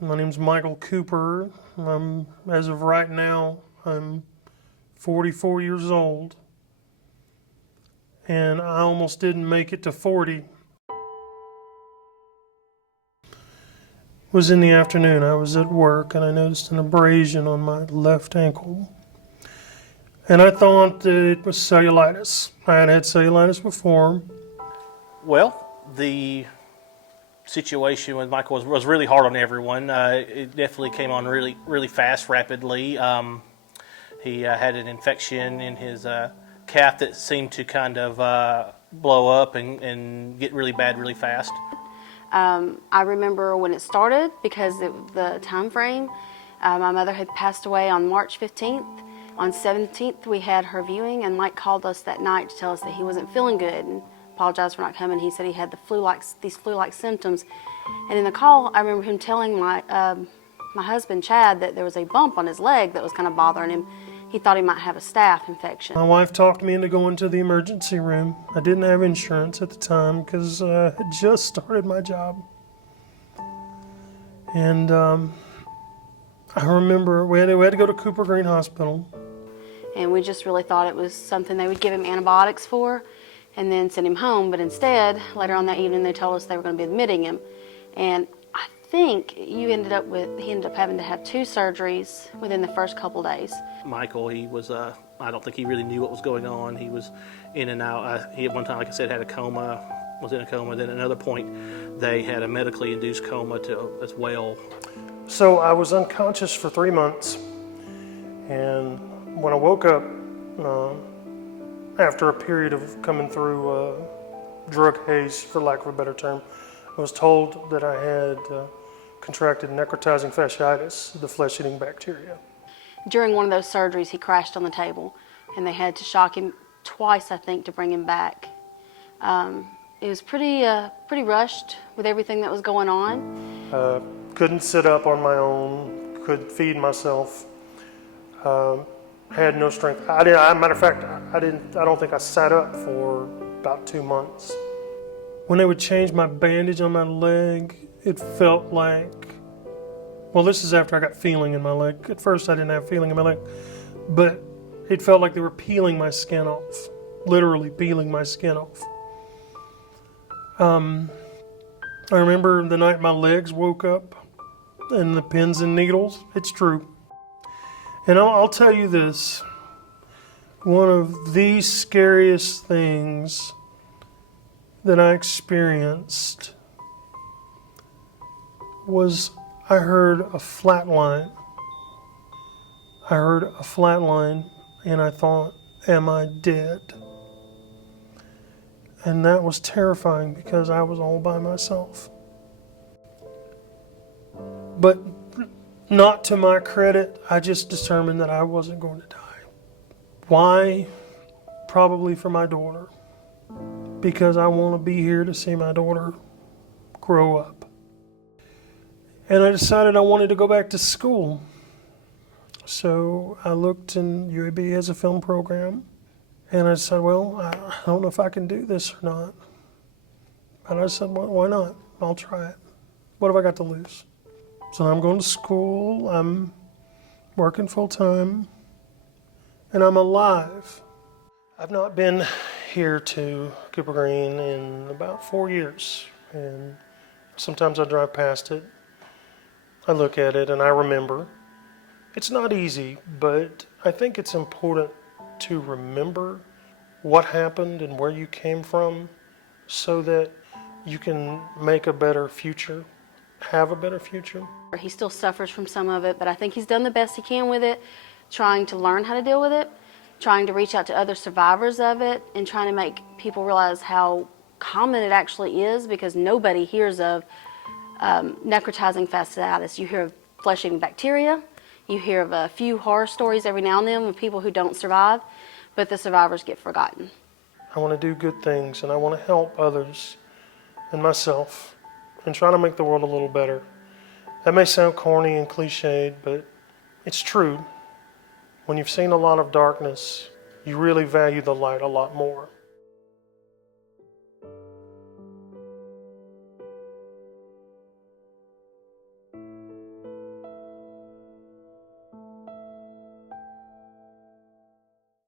My name's Michael Cooper. As of right now, I'm 44 years old, and I almost didn't make it to 40. It was in the afternoon. I was at work, and I noticed an abrasion on my left ankle. And I thought that it was cellulitis. I had had cellulitis before. Well, the situation with Michael was really hard on everyone. It definitely came on really fast, rapidly. He had an infection in his calf that seemed to kind of blow up and get really bad really fast. I remember when it started because the time frame. My mother had passed away on March 15th. On 17th, we had her viewing, and Mike called us that night to tell us that he wasn't feeling good and apologized for not coming. He said he had these flu-like symptoms. And in the call, I remember him telling my husband, Chad, that there was a bump on his leg that was kind of bothering him. He thought he might have a staph infection. My wife talked me into going to the emergency room. I didn't have insurance at the time because I had just started my job. And I remember we had to go to Cooper Green Hospital. And we just really thought it was something they would give him antibiotics for and then send him home. But instead, later on that evening, they told us they were going to be admitting him. And I think he ended up having to have 2 surgeries within the first couple days. Michael, he was, I don't think he really knew what was going on. He was in and out. He at one time, like I said, had a coma, was in a coma. Then at another point, they had a medically induced coma as well. So I was unconscious for 3 months. And when I woke up, after a period of coming through drug haze, for lack of a better term, I was told that I had contracted necrotizing fasciitis, the flesh-eating bacteria. During one of those surgeries, he crashed on the table, and they had to shock him twice, I think, to bring him back. It was pretty rushed with everything that was going on. Couldn't sit up on my own, could feed myself. Had no strength. Matter of fact, I don't think I sat up for about 2 months. When they would change my bandage on my leg, it felt like, well, this is after I got feeling in my leg. At first I didn't have feeling in my leg, but it felt like they were peeling my skin off, literally peeling my skin off. I remember the night my legs woke up and the pins and needles. It's true. And I'll tell you this, one of the scariest things that I experienced was I heard a flat line. I heard a flat line and I thought, am I dead? And that was terrifying because I was all by myself. But not to my credit, I just determined that I wasn't going to die. Why? Probably for my daughter. Because I want to be here to see my daughter grow up. And I decided I wanted to go back to school. So I looked in UAB as a film program. And I said, well, I don't know if I can do this or not. And I said, well, why not? I'll try it. What have I got to lose? So I'm going to school, I'm working full time, and I'm alive. I've not been here to Cooper Green in about 4 years, and sometimes I drive past it, I look at it, and I remember. It's not easy, but I think it's important to remember what happened and where you came from so that you can make a better future, have a better future. He still suffers from some of it, but I think he's done the best he can with it, trying to learn how to deal with it, trying to reach out to other survivors of it, and trying to make people realize how common it actually is, because nobody hears of necrotizing fasciitis. You hear of flesh-eating bacteria, you hear of a few horror stories every now and then of people who don't survive, but the survivors get forgotten. I want to do good things, and I want to help others and myself and try to make the world a little better. That may sound corny and cliched, but it's true. When you've seen a lot of darkness, you really value the light a lot more.